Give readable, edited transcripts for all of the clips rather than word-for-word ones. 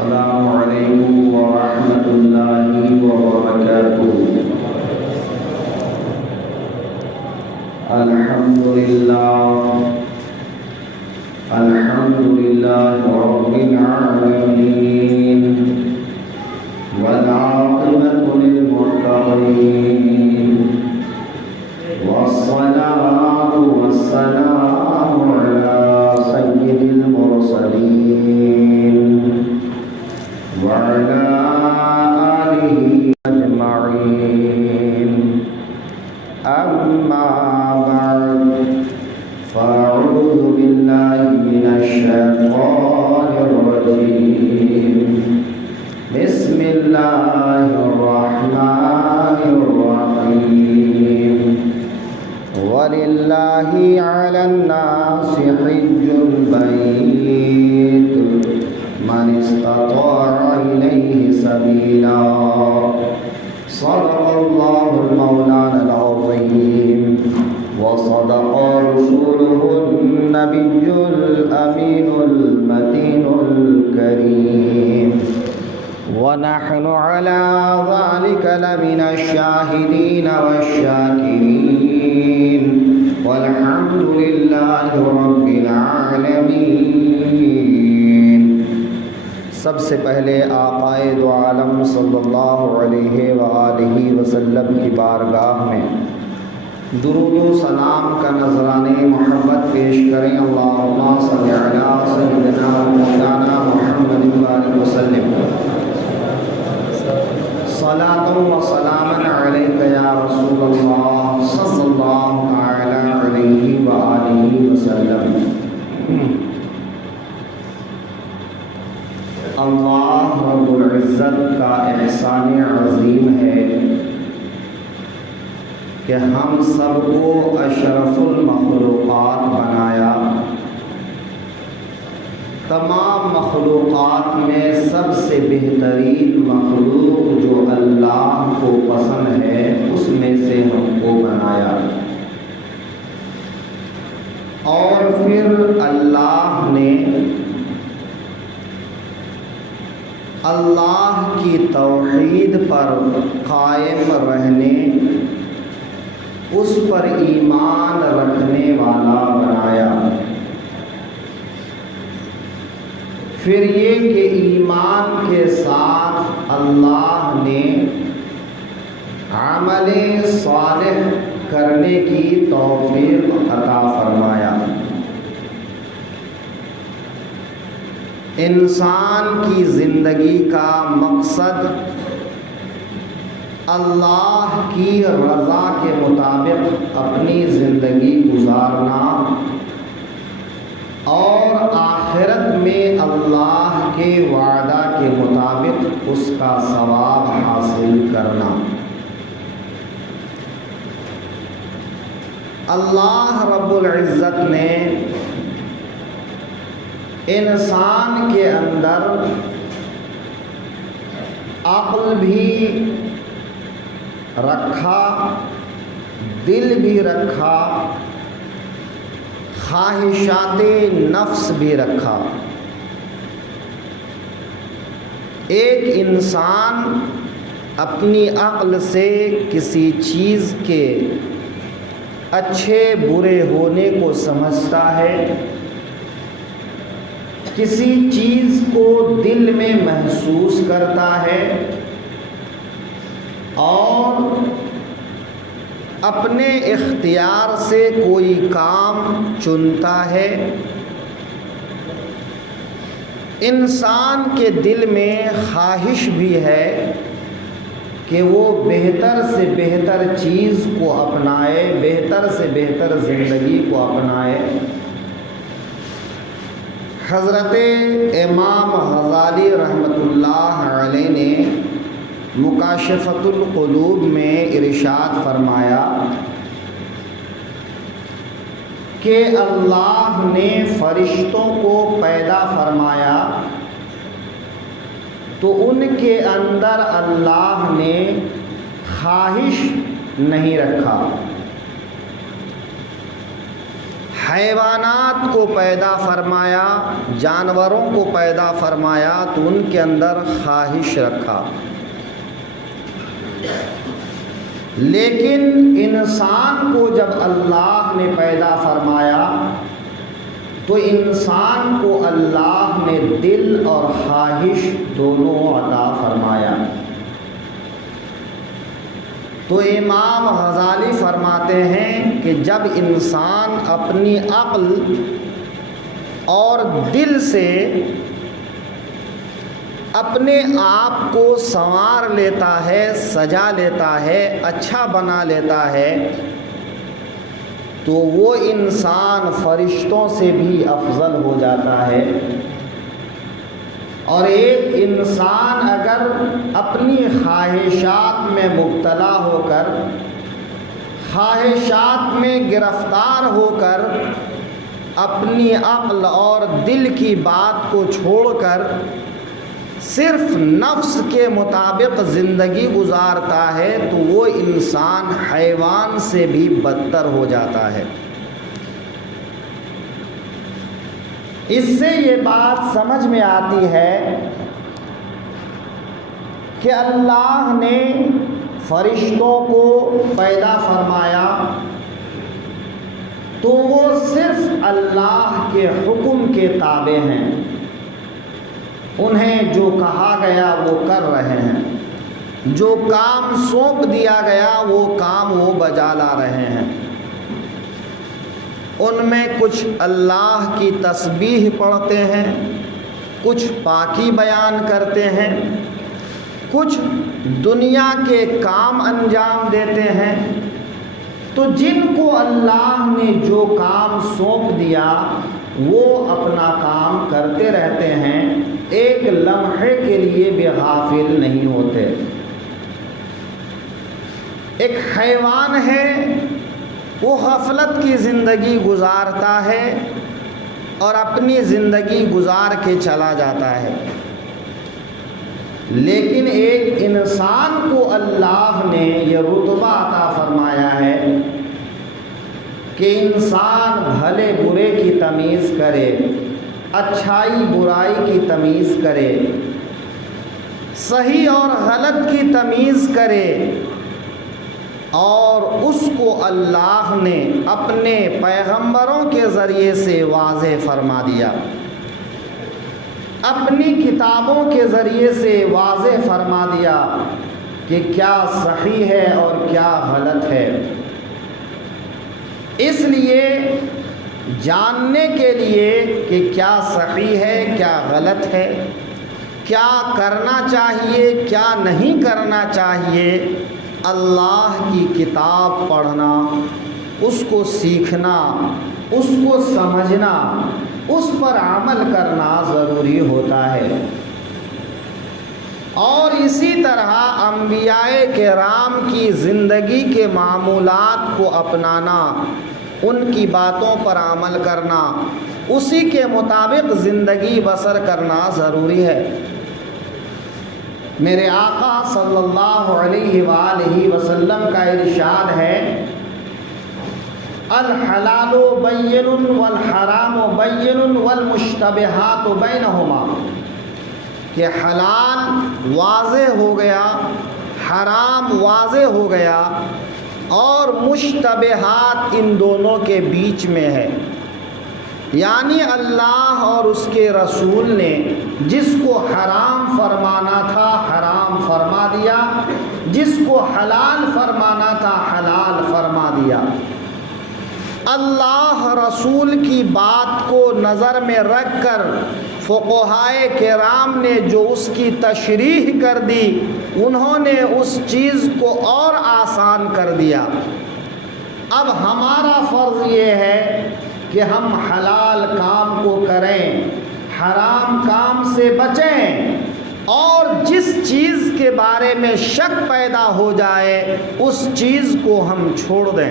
السلام علیکم ورحمۃ اللہ وبرکاتہ۔ الحمد للہ رب العالمین والعاقبۃ للمتقین والصلاة والسلام علی سید المرسلین وعلى آله أجمعين، أما بعد فأعوذ بالله من الشيطان الرجيم، بسم الله الرحمن الرحيم، ولله على الناس حج البيت من استطاع إليه سبيلا، صدق الله المولانا العظيم وصدق رسوله النبي الأمين المتين الكريم، ونحن على ذلك لمن الشاهدين والشاكرين، والحمد لله رب العالمين۔ سب سے پہلے آقائے دو عالم صلی اللہ علیہ وآلہ وسلم کی بارگاہ میں درود و سلام کا نذرانے محبت پیش کریں۔ اللہم صلی علی سیدنا مولانا محمد وآلہ وسلم، صلاۃ و سلاما علیک یا رسول اللہ صلی اللہ تعالی علیہ وآلہ وسلم۔ اللہ رب العزت کا احسان عظیم ہے کہ ہم سب کو اشرف المخلوقات بنایا۔ تمام مخلوقات میں سب سے بہترین مخلوق جو اللہ کو پسند ہے اس میں سے ہم کو بنایا، اور پھر اللہ نے اللہ کی توحید پر قائم رہنے، اس پر ایمان رکھنے والا بنایا۔ پھر یہ کہ ایمان کے ساتھ اللہ نے عمل صالح کرنے کی توفیق عطا فرمایا۔ انسان کی زندگی کا مقصد اللہ کی رضا کے مطابق اپنی زندگی گزارنا اور آخرت میں اللہ کے وعدہ کے مطابق اس کا ثواب حاصل کرنا۔ اللہ رب العزت نے انسان کے اندر عقل بھی رکھا، دل بھی رکھا، خواہشات نفس بھی رکھا۔ ایک انسان اپنی عقل سے کسی چیز کے اچھے برے ہونے کو سمجھتا ہے، کسی چیز کو دل میں محسوس کرتا ہے اور اپنے اختیار سے کوئی کام چنتا ہے۔ انسان کے دل میں خواہش بھی ہے کہ وہ بہتر سے بہتر چیز کو اپنائے، بہتر سے بہتر زندگی کو اپنائے۔ حضرت امام غزالی رحمۃ اللہ علیہ نے مکاشفۃ القلوب میں ارشاد فرمایا کہ اللہ نے فرشتوں کو پیدا فرمایا تو ان کے اندر اللہ نے خواہش نہیں رکھا، حیوانات کو پیدا فرمایا، جانوروں کو پیدا فرمایا تو ان کے اندر خواہش رکھا، لیکن انسان کو جب اللہ نے پیدا فرمایا تو انسان کو اللہ نے دل اور خواہش دونوں عطا فرمایا۔ تو امام غزالی فرماتے ہیں کہ جب انسان اپنی عقل اور دل سے اپنے آپ کو سنوار لیتا ہے، سجا لیتا ہے، اچھا بنا لیتا ہے، تو وہ انسان فرشتوں سے بھی افضل ہو جاتا ہے۔ اور ایک انسان اگر اپنی خواہشات میں مبتلا ہو کر، خواہشات میں گرفتار ہو کر، اپنی عقل اور دل کی بات کو چھوڑ کر صرف نفس کے مطابق زندگی گزارتا ہے تو وہ انسان حیوان سے بھی بدتر ہو جاتا ہے۔ اس سے یہ بات سمجھ میں آتی ہے کہ اللہ نے فرشتوں کو پیدا فرمایا تو وہ صرف اللہ کے حکم کے تابع ہیں، انہیں جو کہا گیا وہ کر رہے ہیں، جو کام سونپ دیا گیا وہ کام وہ بجا لا رہے ہیں۔ ان میں کچھ اللہ کی تسبیح پڑھتے ہیں، کچھ پاکی بیان کرتے ہیں، کچھ دنیا کے کام انجام دیتے ہیں۔ تو جن کو اللہ نے جو کام سونپ دیا وہ اپنا کام کرتے رہتے ہیں، ایک لمحے کے لیے بھی غافل نہیں ہوتے۔ ایک حیوان ہے، وہ غفلت کی زندگی گزارتا ہے اور اپنی زندگی گزار کے چلا جاتا ہے، لیکن ایک انسان کو اللہ نے یہ رتبہ عطا فرمایا ہے کہ انسان بھلے برے کی تمیز کرے، اچھائی برائی کی تمیز کرے، صحیح اور غلط کی تمیز کرے، اور اس کو اللہ نے اپنے پیغمبروں کے ذریعے سے واضح فرما دیا، اپنی کتابوں کے ذریعے سے واضح فرما دیا کہ کیا صحیح ہے اور کیا غلط ہے۔ اس لیے جاننے کے لیے کہ کیا صحیح ہے، کیا غلط ہے، کیا کرنا چاہیے، کیا نہیں کرنا چاہیے، اللہ کی کتاب پڑھنا، اس کو سیکھنا، اس کو سمجھنا، اس پر عمل کرنا ضروری ہوتا ہے۔ اور اسی طرح انبیاء کرام کی زندگی کے معمولات کو اپنانا، ان کی باتوں پر عمل کرنا، اسی کے مطابق زندگی بسر کرنا ضروری ہے۔ میرے آقا صلی اللہ علیہ وآلہ وسلم کا ارشاد ہے، الحلال بین والحرام بین والمشتبہات بینہما، کہ حلال واضح ہو گیا، حرام واضح ہو گیا، اور مشتبہات ان دونوں کے بیچ میں ہے۔ یعنی اللہ اور اس کے رسول نے جس کو حرام فرمانا تھا حرام فرما دیا، جس کو حلال فرمانا تھا حلال فرما دیا۔ اللہ رسول کی بات کو نظر میں رکھ کر فقہائے کرام نے جو اس کی تشریح کر دی، انہوں نے اس چیز کو اور آسان کر دیا۔ اب ہمارا فرض یہ ہے کہ ہم حلال کام کو کریں، حرام کام سے بچیں، اور جس چیز کے بارے میں شک پیدا ہو جائے اس چیز کو ہم چھوڑ دیں۔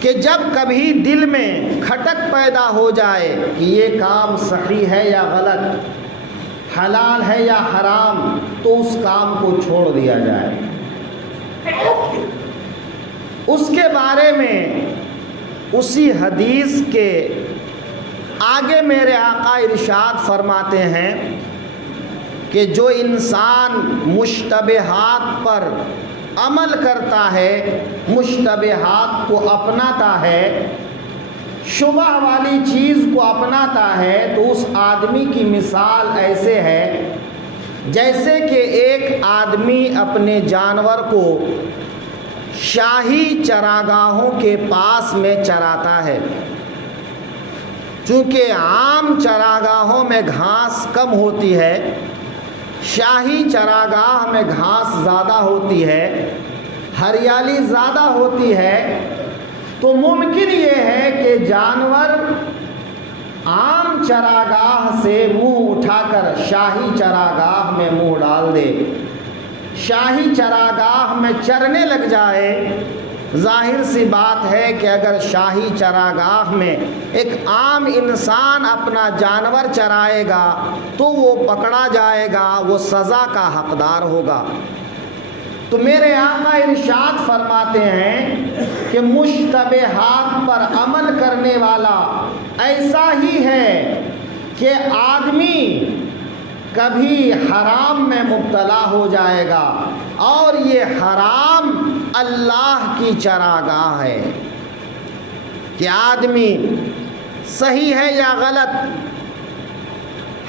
کہ جب کبھی دل میں کھٹک پیدا ہو جائے کہ یہ کام صحیح ہے یا غلط، حلال ہے یا حرام، تو اس کام کو چھوڑ دیا جائے، اس کے بارے میں اسی حدیث کے آگے میرے آقا ارشاد فرماتے ہیں کہ جو انسان مشتبہات پر عمل کرتا ہے، مشتبہات کو اپناتا ہے، شبہ والی چیز کو اپناتا ہے، تو اس آدمی کی مثال ایسے ہے جیسے کہ ایک آدمی اپنے جانور کو شاہی چراگاہوں کے پاس میں چراتا ہے۔ چونکہ عام چراگاہوں میں گھاس کم ہوتی ہے، شاہی چراگاہ میں گھاس زیادہ ہوتی ہے، ہریالی زیادہ ہوتی ہے، تو ممکن یہ ہے کہ جانور عام چراگاہ سے منہ اٹھا کر شاہی چراگاہ میں منہ ڈال دے، شاہی چراگاہ میں چرنے لگ جائے۔ ظاہر سی بات ہے کہ اگر شاہی چراگاہ میں ایک عام انسان اپنا جانور چرائے گا تو وہ پکڑا جائے گا، وہ سزا کا حقدار ہوگا۔ تو میرے آقا ارشاد فرماتے ہیں کہ مشتبہات پر عمل کرنے والا ایسا ہی ہے کہ آدمی کبھی حرام میں مبتلا ہو جائے گا، اور یہ حرام اللہ کی چراگاہ ہے کہ آدمی صحیح ہے یا غلط،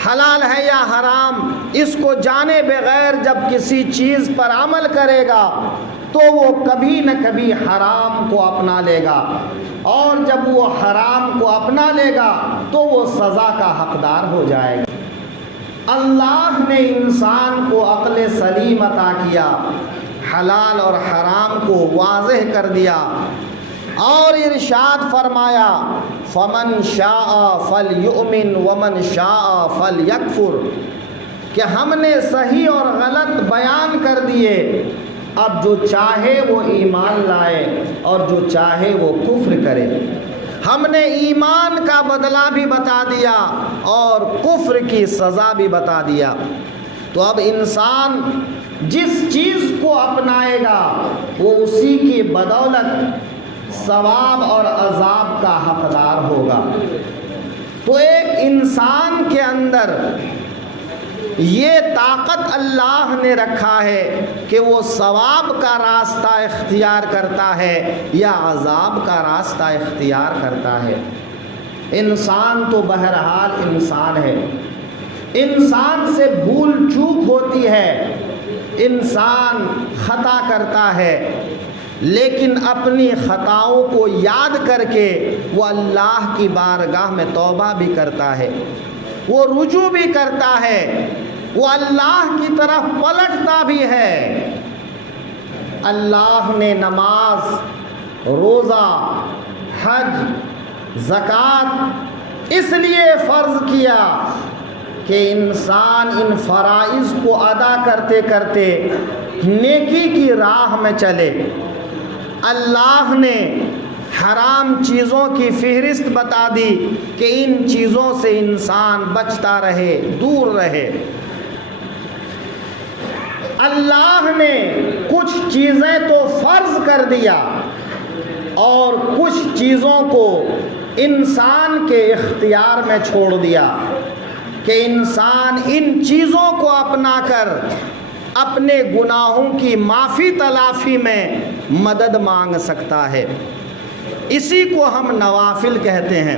حلال ہے یا حرام، اس کو جانے بغیر جب کسی چیز پر عمل کرے گا تو وہ کبھی نہ کبھی حرام کو اپنا لے گا، اور جب وہ حرام کو اپنا لے گا تو وہ سزا کا حقدار ہو جائے گا۔ اللہ نے انسان کو عقل سلیم عطا کیا، حلال اور حرام کو واضح کر دیا، اور ارشاد فرمایا فمن شاء فلیؤمن ومن شاء فلیکفر، کہ ہم نے صحیح اور غلط بیان کر دیے، اب جو چاہے وہ ایمان لائے اور جو چاہے وہ کفر کرے۔ ہم نے ایمان کا بدلہ بھی بتا دیا اور کفر کی سزا بھی بتا دیا۔ تو اب انسان جس چیز کو اپنائے گا وہ اسی کی بدولت ثواب اور عذاب کا حقدار ہوگا۔ تو ایک انسان کے اندر یہ طاقت اللہ نے رکھا ہے کہ وہ ثواب کا راستہ اختیار کرتا ہے یا عذاب کا راستہ اختیار کرتا ہے۔ انسان تو بہرحال انسان ہے، انسان سے بھول چوک ہوتی ہے، انسان خطا کرتا ہے، لیکن اپنی خطاؤں کو یاد کر کے وہ اللہ کی بارگاہ میں توبہ بھی کرتا ہے، وہ رجوع بھی کرتا ہے، وہ اللہ کی طرف پلٹتا بھی ہے۔ اللہ نے نماز، روزہ، حج، زکوٰۃ اس لیے فرض کیا کہ انسان ان فرائض کو ادا کرتے کرتے نیکی کی راہ میں چلے۔ اللہ نے حرام چیزوں کی فہرست بتا دی کہ ان چیزوں سے انسان بچتا رہے، دور رہے۔ اللہ نے کچھ چیزیں تو فرض کر دیا اور کچھ چیزوں کو انسان کے اختیار میں چھوڑ دیا کہ انسان ان چیزوں کو اپنا کر اپنے گناہوں کی معافی تلافی میں مدد مانگ سکتا ہے۔ اسی کو ہم نوافل کہتے ہیں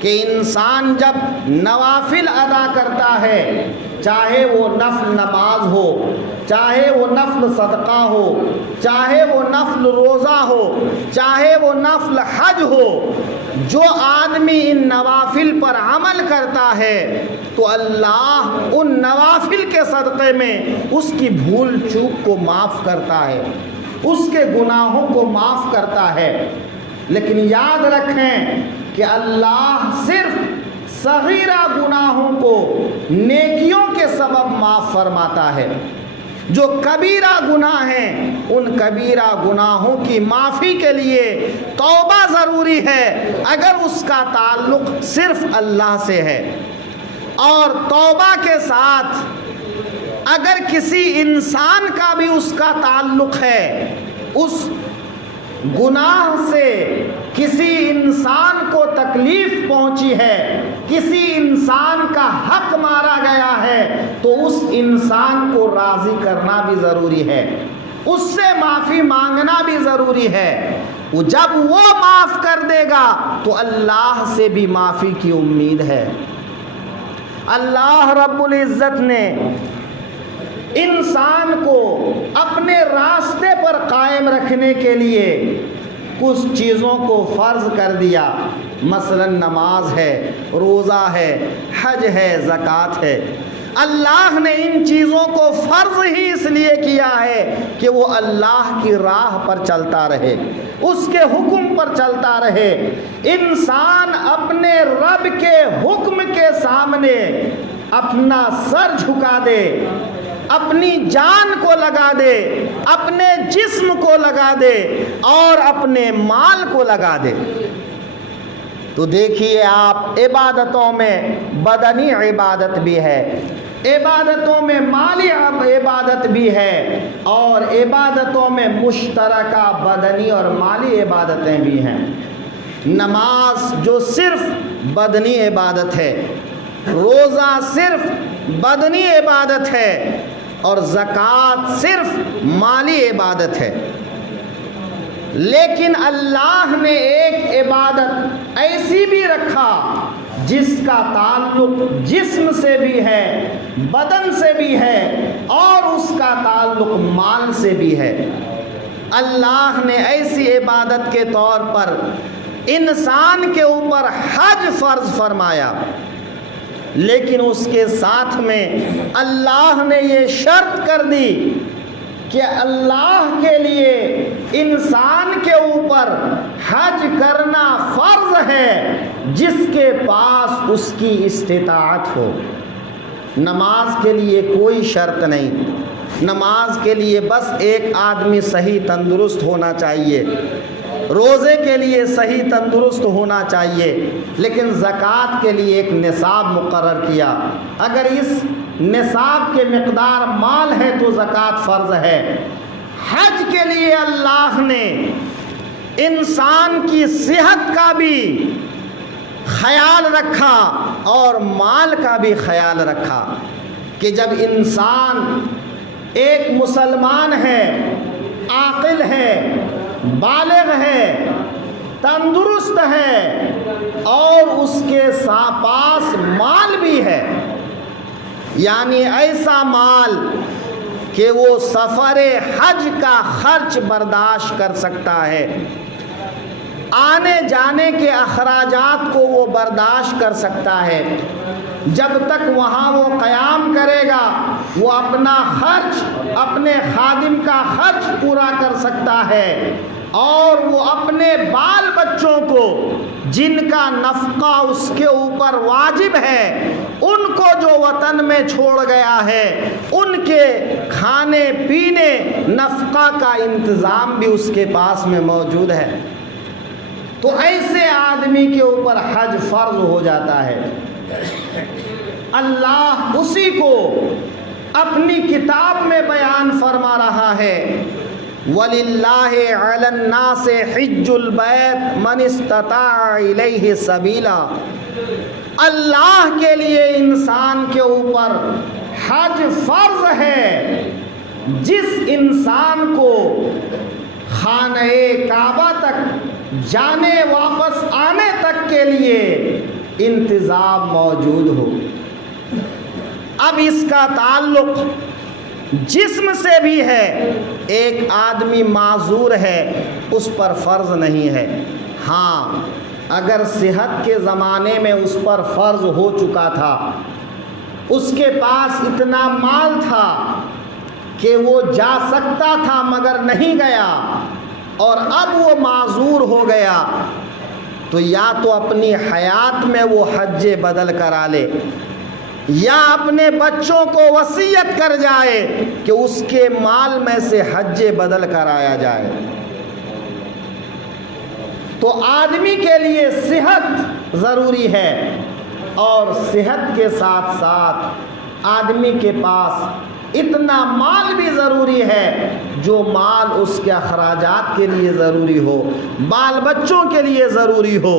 کہ انسان جب نوافل ادا کرتا ہے، چاہے وہ نفل نماز ہو، چاہے وہ نفل صدقہ ہو، چاہے وہ نفل روزہ ہو، چاہے وہ نفل حج ہو، جو آدمی ان نوافل پر عمل کرتا ہے تو اللہ ان نوافل کے صدقے میں اس کی بھول چوک کو معاف کرتا ہے، اس کے گناہوں کو معاف کرتا ہے۔ لیکن یاد رکھیں کہ اللہ صرف صغیرہ گناہوں کو نیکیوں کے سبب معاف فرماتا ہے۔ جو کبیرہ گناہ ہیں ان کبیرہ گناہوں کی معافی کے لیے توبہ ضروری ہے، اگر اس کا تعلق صرف اللہ سے ہے۔ اور توبہ کے ساتھ اگر کسی انسان کا بھی اس کا تعلق ہے، اس گناہ سے کسی انسان کو تکلیف پہنچی ہے، کسی انسان کا حق مارا گیا ہے، تو اس انسان کو راضی کرنا بھی ضروری ہے، اس سے معافی مانگنا بھی ضروری ہے۔ جب وہ معاف کر دے گا تو اللہ سے بھی معافی کی امید ہے۔ اللہ رب العزت نے انسان کو اپنے راستے پر قائم رکھنے کے لیے کچھ چیزوں کو فرض کر دیا، مثلا نماز ہے، روزہ ہے، حج ہے، زکوٰۃ ہے۔ اللہ نے ان چیزوں کو فرض ہی اس لیے کیا ہے کہ وہ اللہ کی راہ پر چلتا رہے، اس کے حکم پر چلتا رہے۔ انسان اپنے رب کے حکم کے سامنے اپنا سر جھکا دے، اپنی جان کو لگا دے، اپنے جسم کو لگا دے اور اپنے مال کو لگا دے، تو دیکھیے آپ عبادتوں میں بدنی عبادت بھی ہے، عبادتوں میں مالی عبادت بھی ہے، اور عبادتوں میں مشترکہ بدنی اور مالی عبادتیں بھی ہیں۔ نماز جو صرف بدنی عبادت ہے، روزہ صرف بدنی عبادت ہے، اور زکوٰۃ صرف مالی عبادت ہے۔ لیکن اللہ نے ایک عبادت ایسی بھی رکھا جس کا تعلق جسم سے بھی ہے، بدن سے بھی ہے، اور اس کا تعلق مال سے بھی ہے۔ اللہ نے ایسی عبادت کے طور پر انسان کے اوپر حج فرض فرمایا، لیکن اس کے ساتھ میں اللہ نے یہ شرط کر دی کہ اللہ کے لیے انسان کے اوپر حج کرنا فرض ہے جس کے پاس اس کی استطاعت ہو۔ نماز کے لیے کوئی شرط نہیں، نماز کے لیے بس ایک آدمی صحیح تندرست ہونا چاہیے، روزے کے لیے صحیح تندرست ہونا چاہیے، لیکن زکوٰۃ کے لیے ایک نصاب مقرر کیا، اگر اس نصاب کے مقدار مال ہے تو زکوٰۃ فرض ہے۔ حج کے لیے اللہ نے انسان کی صحت کا بھی خیال رکھا اور مال کا بھی خیال رکھا کہ جب انسان ایک مسلمان ہے، عاقل ہے، بالغ ہے، تندرست ہے، اور اس کے پاس مال بھی ہے، یعنی ایسا مال کہ وہ سفر حج کا خرچ برداشت کر سکتا ہے، آنے جانے کے اخراجات کو وہ برداشت کر سکتا ہے، جب تک وہاں وہ قیام کرے گا وہ اپنا خرچ، اپنے خادم کا خرچ پورا کر سکتا ہے، اور وہ اپنے بال بچوں کو جن کا نفقہ اس کے اوپر واجب ہے، ان کو جو وطن میں چھوڑ گیا ہے، ان کے کھانے پینے نفقہ کا انتظام بھی اس کے پاس میں موجود ہے۔ تو ایسے آدمی کے اوپر حج فرض ہو جاتا ہے۔ اللہ اسی کو اپنی کتاب میں بیان فرما رہا ہے، وَلِلَّهِ عَلَى النَّاسِ حِجُّ الْبَيْتِ مَنِ اسْتَطَاعَ إِلَيْهِ سَبِيلًا، اللہ کے لیے انسان کے اوپر حج فرض ہے جس انسان کو خانہ کعبہ تک جانے واپس آنے تک کے لیے انتظام موجود ہو۔ اب اس کا تعلق جسم سے بھی ہے، ایک آدمی معذور ہے اس پر فرض نہیں ہے، ہاں اگر صحت کے زمانے میں اس پر فرض ہو چکا تھا، اس کے پاس اتنا مال تھا کہ وہ جا سکتا تھا مگر نہیں گیا، اور اب وہ معذور ہو گیا، تو یا تو اپنی حیات میں وہ حج بدل کرا لے، یا اپنے بچوں کو وصیت کر جائے کہ اس کے مال میں سے حج بدل کرایا جائے۔ تو آدمی کے لیے صحت ضروری ہے، اور صحت کے ساتھ ساتھ آدمی کے پاس اتنا مال بھی ضروری ہے جو مال اس کے اخراجات کے لیے ضروری ہو، بال بچوں کے لیے ضروری ہو۔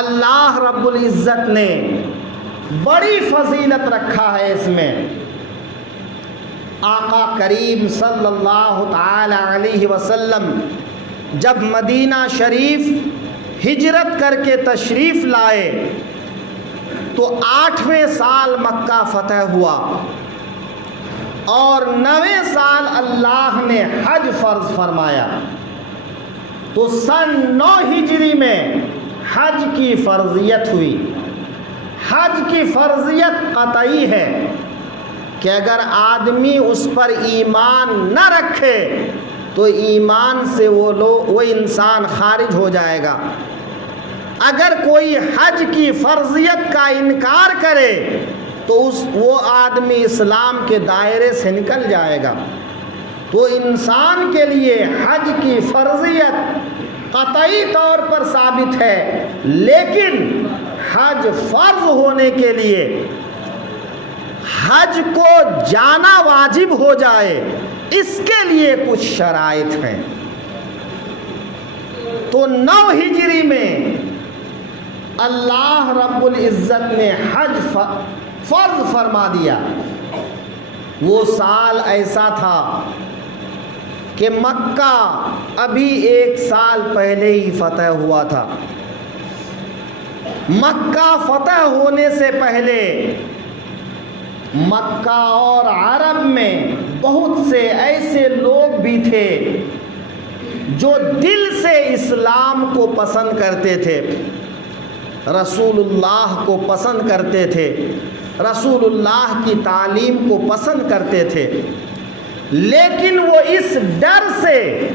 اللہ رب العزت نے بڑی فضیلت رکھا ہے اس میں۔ آقا کریم صلی اللہ تعالی علیہ وسلم جب مدینہ شریف ہجرت کر کے تشریف لائے تو 8ویں سال مکہ فتح ہوا اور 9ویں سال اللہ نے حج فرض فرمایا، تو سن 9 ہجری میں حج کی فرضیت ہوئی۔ حج کی فرضیت قطعی ہے کہ اگر آدمی اس پر ایمان نہ رکھے تو ایمان سے وہ انسان خارج ہو جائے گا۔ اگر کوئی حج کی فرضیت کا انکار کرے تو وہ آدمی اسلام کے دائرے سے نکل جائے گا۔ تو انسان کے لیے حج کی فرضیت قطعی طور پر ثابت ہے، لیکن حج فرض ہونے کے لیے حج کو جانا واجب ہو جائے، اس کے لیے کچھ شرائط ہیں۔ تو 9 ہجری میں اللہ رب العزت نے حج فرض فرما دیا۔ وہ سال ایسا تھا کہ مکہ ابھی 1 سال پہلے ہی فتح ہوا تھا۔ مکہ فتح ہونے سے پہلے مکہ اور عرب میں بہت سے ایسے لوگ بھی تھے جو دل سے اسلام کو پسند کرتے تھے، رسول اللہ کو پسند کرتے تھے، رسول اللہ کی تعلیم کو پسند کرتے تھے، لیکن وہ اس ڈر سے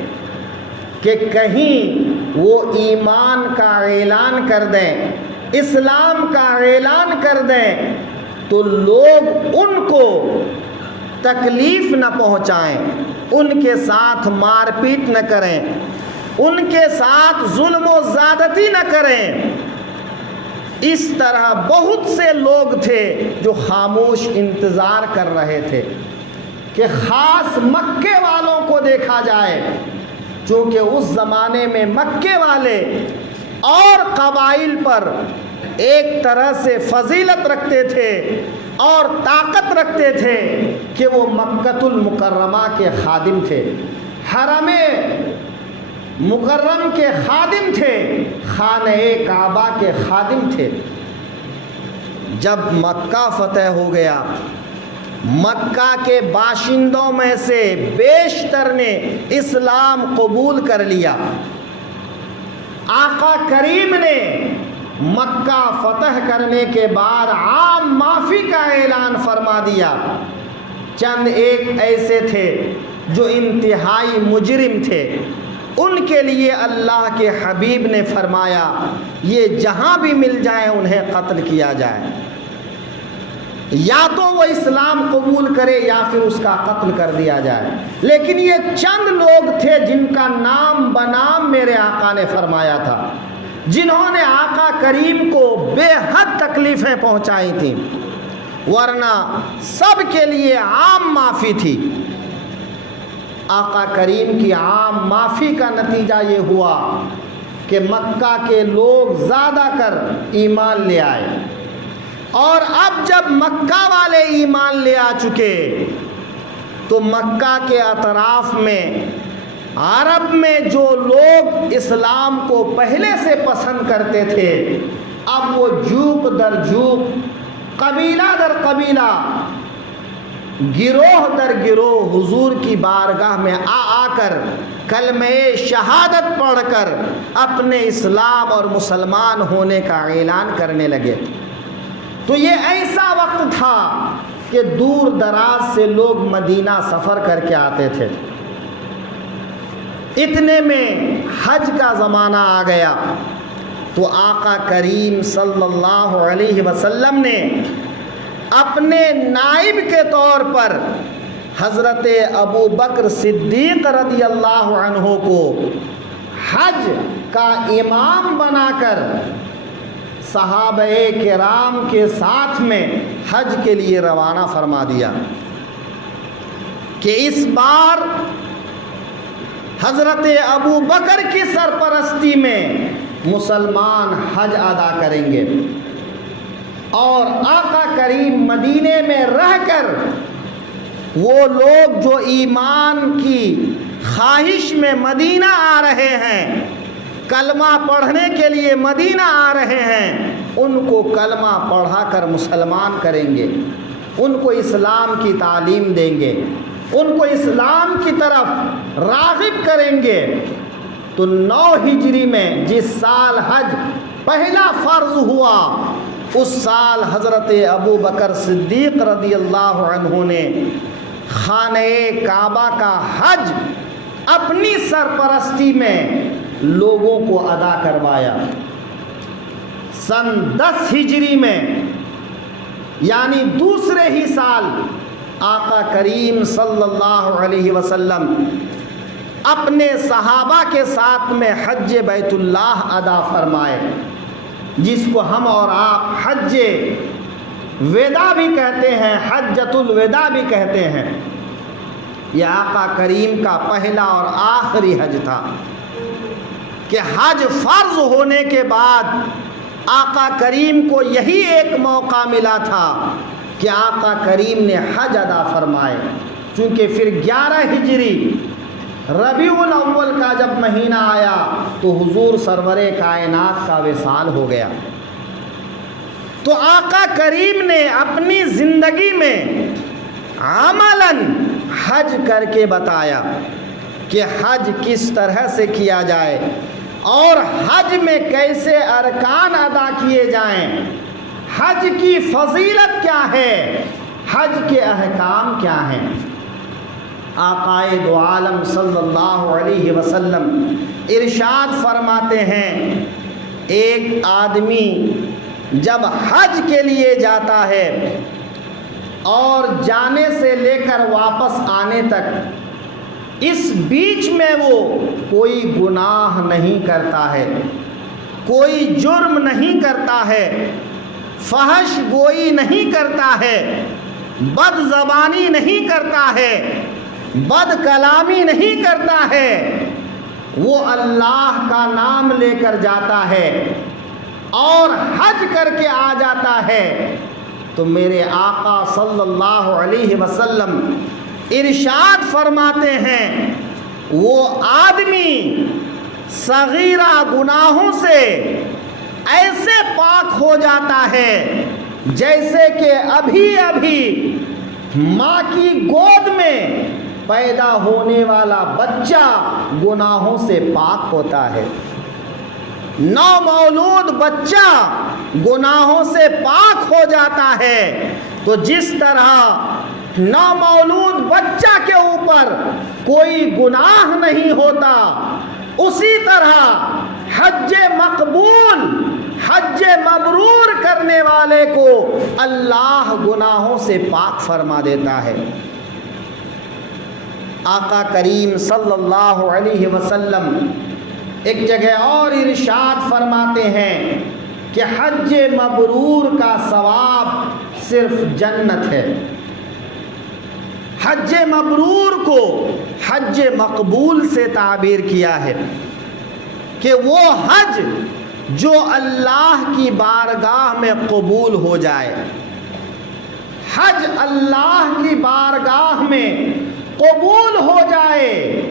کہ کہیں وہ ایمان کا اعلان کر دیں، اسلام کا اعلان کر دیں تو لوگ ان کو تکلیف نہ پہنچائیں، ان کے ساتھ مار پیٹ نہ کریں، ان کے ساتھ ظلم و زیادتی نہ کریں۔ اس طرح بہت سے لوگ تھے جو خاموش انتظار کر رہے تھے کہ خاص مکے والوں کو دیکھا جائے، چونکہ اس زمانے میں مکے والے اور قبائل پر ایک طرح سے فضیلت رکھتے تھے اور طاقت رکھتے تھے کہ وہ مکۃ المکرمہ کے خادم تھے، حرم مکرم کے خادم تھے، خانہ کعبہ کے خادم تھے۔ جب مکہ فتح ہو گیا، مکہ کے باشندوں میں سے بیشتر نے اسلام قبول کر لیا۔ آقا کریم نے مکہ فتح کرنے کے بعد عام معافی کا اعلان فرما دیا۔ چند ایک ایسے تھے جو انتہائی مجرم تھے، ان کے لیے اللہ کے حبیب نے فرمایا یہ جہاں بھی مل جائیں انہیں قتل کیا جائے، یا تو وہ اسلام قبول کرے یا پھر اس کا قتل کر دیا جائے۔ لیکن یہ چند لوگ تھے جن کا نام بنام میرے آقا نے فرمایا تھا، جنہوں نے آقا کریم کو بے حد تکلیفیں پہنچائی تھیں، ورنہ سب کے لیے عام معافی تھی۔ آقا کریم کی عام معافی کا نتیجہ یہ ہوا کہ مکہ کے لوگ زیادہ کر ایمان لے آئے، اور اب جب مکہ والے ایمان لے آ چکے تو مکہ کے اطراف میں عرب میں جو لوگ اسلام کو پہلے سے پسند کرتے تھے، اب وہ جوق در جوق، قبیلہ در قبیلہ، گروہ در گروہ حضور کی بارگاہ میں آ کر کلمہ شہادت پڑھ کر اپنے اسلام اور مسلمان ہونے کا اعلان کرنے لگے۔ تو یہ ایسا وقت تھا کہ دور دراز سے لوگ مدینہ سفر کر کے آتے تھے۔ اتنے میں حج کا زمانہ آ گیا تو آقا کریم صلی اللہ علیہ وسلم نے اپنے نائب کے طور پر حضرت ابو بکر صدیق رضی اللہ عنہ کو حج کا امام بنا کر صحابہ کرام کے ساتھ میں حج کے لیے روانہ فرما دیا۔ کہ اس بار حضرت ابو بکر کی سرپرستی میں مسلمان حج ادا کریں گے، اور آقا کریم مدینے میں رہ کر وہ لوگ جو ایمان کی خواہش میں مدینہ آ رہے ہیں، کلمہ پڑھنے کے لیے مدینہ آ رہے ہیں، ان کو کلمہ پڑھا کر مسلمان کریں گے، ان کو اسلام کی تعلیم دیں گے، ان کو اسلام کی طرف راغب کریں گے۔ تو 9 ہجری میں جس سال حج پہلا فرض ہوا، اس سال حضرت ابو بکر صدیق رضی اللہ عنہ نے خانہ کعبہ کا حج اپنی سرپرستی میں لوگوں کو ادا کروایا۔ سن 10 ہجری میں یعنی دوسرے ہی سال آقا کریم صلی اللہ علیہ وسلم اپنے صحابہ کے ساتھ میں حج بیت اللہ ادا فرمائے، جس کو ہم اور آپ حج وداع بھی کہتے ہیں، حجۃ الوداع بھی کہتے ہیں۔ یہ آقا کریم کا پہلا اور آخری حج تھا کہ حج فرض ہونے کے بعد آقا کریم کو یہی ایک موقع ملا تھا کہ آقا کریم نے حج ادا فرمائے، چونکہ پھر 11 ہجری ربیع الاول کا جب مہینہ آیا تو حضور سرور کائنات کا وصال ہو گیا۔ تو آقا کریم نے اپنی زندگی میں عملاً حج کر کے بتایا کہ حج کس طرح سے کیا جائے اور حج میں کیسے ارکان ادا کیے جائیں، حج کی فضیلت کیا ہے، حج کے احکام کیا ہیں۔ آقائے دو عالم صلی اللہ علیہ وسلم ارشاد فرماتے ہیں، ایک آدمی جب حج کے لیے جاتا ہے اور جانے سے لے کر واپس آنے تک اس بیچ میں وہ کوئی گناہ نہیں کرتا ہے، کوئی جرم نہیں کرتا ہے، فحش گوئی نہیں کرتا ہے، بد زبانی نہیں کرتا ہے، بد کلامی نہیں کرتا ہے، وہ اللہ کا نام لے کر جاتا ہے اور حج کر کے آ جاتا ہے، تو میرے آقا صلی اللہ علیہ وسلم ارشاد فرماتے ہیں وہ آدمی صغیرہ گناہوں سے ایسے پاک ہو جاتا ہے جیسے کہ ابھی ماں کی گود میں پیدا ہونے والا بچہ گناہوں سے پاک ہوتا ہے۔ نومولود بچہ گناہوں سے پاک ہو جاتا ہے، تو جس طرح نومولود بچہ کے اوپر کوئی گناہ نہیں ہوتا، اسی طرح حج مقبول، حج مبرور کرنے والے کو اللہ گناہوں سے پاک فرما دیتا ہے۔ آقا کریم صلی اللہ علیہ وسلم ایک جگہ اور ارشاد فرماتے ہیں کہ حج مبرور کا ثواب صرف جنت ہے۔ حج مبرور کو حج مقبول سے تعبیر کیا ہے کہ وہ حج جو اللہ کی بارگاہ میں قبول ہو جائے۔ حج اللہ کی بارگاہ میں قبول ہو جائے،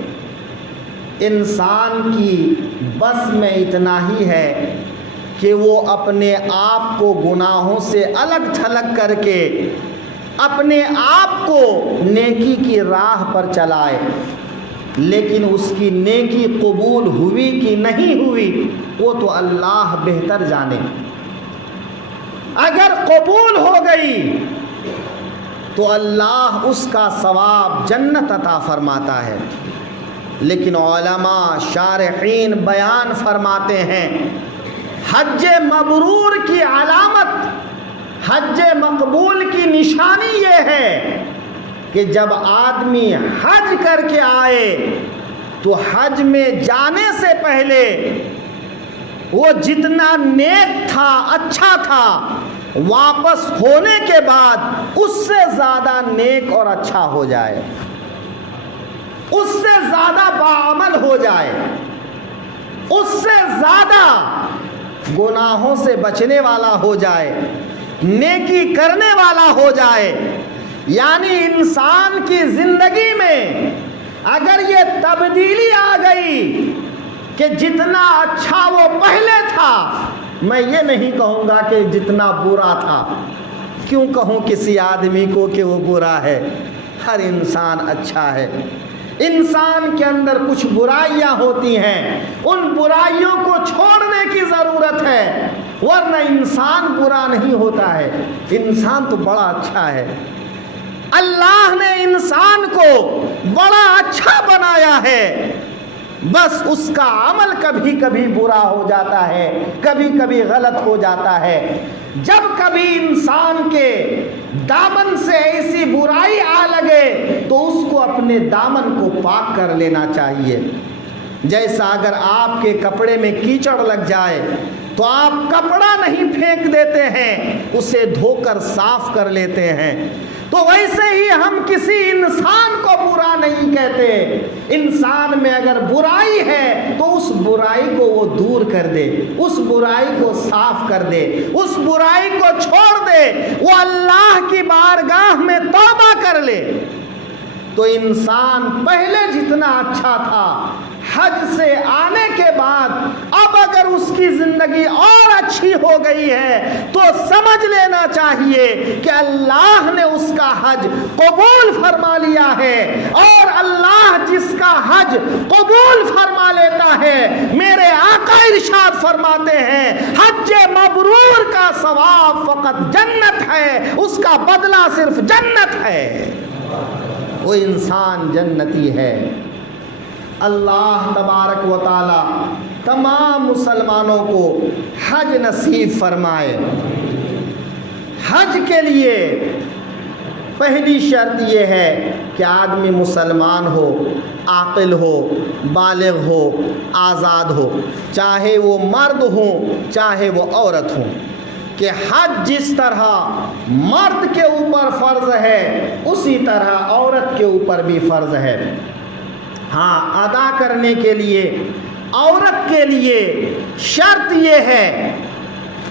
انسان کی بس میں اتنا ہی ہے کہ وہ اپنے آپ کو گناہوں سے الگ تھلگ کر کے اپنے آپ کو نیکی کی راہ پر چلائے، لیکن اس کی نیکی قبول ہوئی کہ نہیں ہوئی وہ تو اللہ بہتر جانے۔ اگر قبول ہو گئی تو اللہ اس کا ثواب جنت عطا فرماتا ہے، لیکن علماء شارحین بیان فرماتے ہیں حج مبرور کی علامت، حج مقبول کی نشانی یہ ہے کہ جب آدمی حج کر کے آئے تو حج میں جانے سے پہلے وہ جتنا نیک تھا، اچھا تھا، واپس ہونے کے بعد اس سے زیادہ نیک اور اچھا ہو جائے۔ اس سے زیادہ باعمل ہو جائے، اس سے زیادہ گناہوں سے بچنے والا ہو جائے، نیکی کرنے والا ہو جائے. یعنی انسان کی زندگی میں اگر یہ تبدیلی آ گئی کہ جتنا اچھا وہ پہلے تھا، میں یہ نہیں کہوں گا کہ جتنا برا تھا. کیوں کہوں کسی آدمی کو کہ وہ برا ہے؟ ہر انسان اچھا ہے. انسان کے اندر کچھ برائیاں ہوتی ہیں، ان برائیوں کو چھوڑنے کی ضرورت ہے، ورنہ انسان برا نہیں ہوتا ہے. انسان تو بڑا اچھا ہے. اللہ نے انسان کو بڑا اچھا بنایا ہے، بس اس کا عمل کبھی کبھی برا ہو جاتا ہے، کبھی کبھی غلط ہو جاتا ہے. جب کبھی انسان کے دامن سے ایسی برائی آ لگے تو اس کو اپنے دامن کو پاک کر لینا چاہیے. جیسا اگر آپ کے کپڑے میں کیچڑ لگ جائے تو آپ کپڑا نہیں پھینک دیتے ہیں، اسے دھو کر صاف کر لیتے ہیں. تو ویسے ہی ہم کسی انسان کو برا نہیں کہتے. انسان میں اگر برائی ہے تو اس برائی کو وہ دور کر دے، اس برائی کو صاف کر دے، اس برائی کو چھوڑ دے، وہ اللہ کی بارگاہ میں توبہ کر لے. تو انسان پہلے جتنا اچھا تھا، حج سے آنے کے بعد اب اگر اس کی زندگی اور اچھی ہو گئی ہے تو سمجھ لینا چاہیے کہ اللہ نے اس کا حج قبول فرما لیا ہے. اور اللہ جس کا حج قبول فرما لیتا ہے، میرے آقا ارشاد فرماتے ہیں حج مبرور کا ثواب فقط جنت ہے، اس کا بدلہ صرف جنت ہے. وہ انسان جنتی ہے. اللہ تبارک و تعالی تمام مسلمانوں کو حج نصیب فرمائے. حج کے لیے پہلی شرط یہ ہے کہ آدمی مسلمان ہو، عاقل ہو، بالغ ہو، آزاد ہو، چاہے وہ مرد ہو چاہے وہ عورت ہو. کہ حج جس طرح مرد کے اوپر فرض ہے اسی طرح عورت کے اوپر بھی فرض ہے. ہاں، ادا کرنے کے لیے عورت کے لیے شرط یہ ہے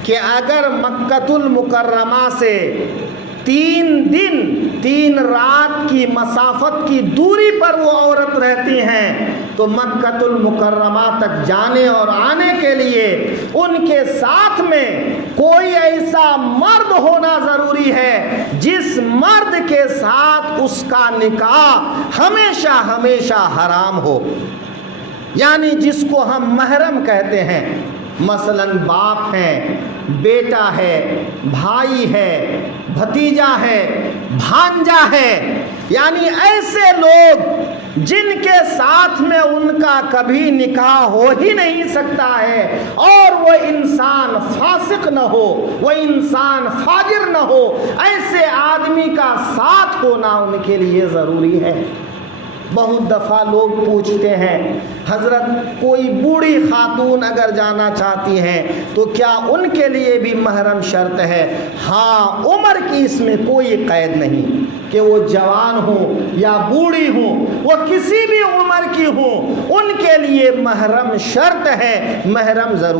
کہ اگر مکۃ المکرمہ سے 3 دن 3 رات کی مسافت کی دوری پر وہ عورت رہتی ہیں تو مکۃ المکرمہ تک جانے اور آنے کے لیے ان کے ساتھ میں کوئی ایسا مرد ہونا ضروری ہے جس مرد کے ساتھ اس کا نکاح ہمیشہ ہمیشہ حرام ہو. یعنی جس کو ہم محرم کہتے ہیں، مثلا باپ ہے، بیٹا ہے، بھائی ہے، بھتیجا ہے، بھانجا ہے. یعنی ایسے لوگ جن کے ساتھ میں ان کا کبھی نکاح ہو ہی نہیں سکتا ہے، اور وہ انسان فاسق نہ ہو، وہ انسان فاجر نہ ہو، ایسے آدمی کا ساتھ ہونا ان کے لیے ضروری ہے. بہت دفعہ لوگ پوچھتے ہیں حضرت کوئی بوڑھی خاتون اگر جانا چاہتی ہیں تو کیا ان کے لیے بھی محرم شرط ہے؟ ہاں، عمر کی اس میں کوئی قید نہیں کہ وہ جوان ہوں یا بوڑھی ہوں، وہ کسی بھی عمر کی ہوں، ان کے لیے محرم شرط ہے، محرم ضرور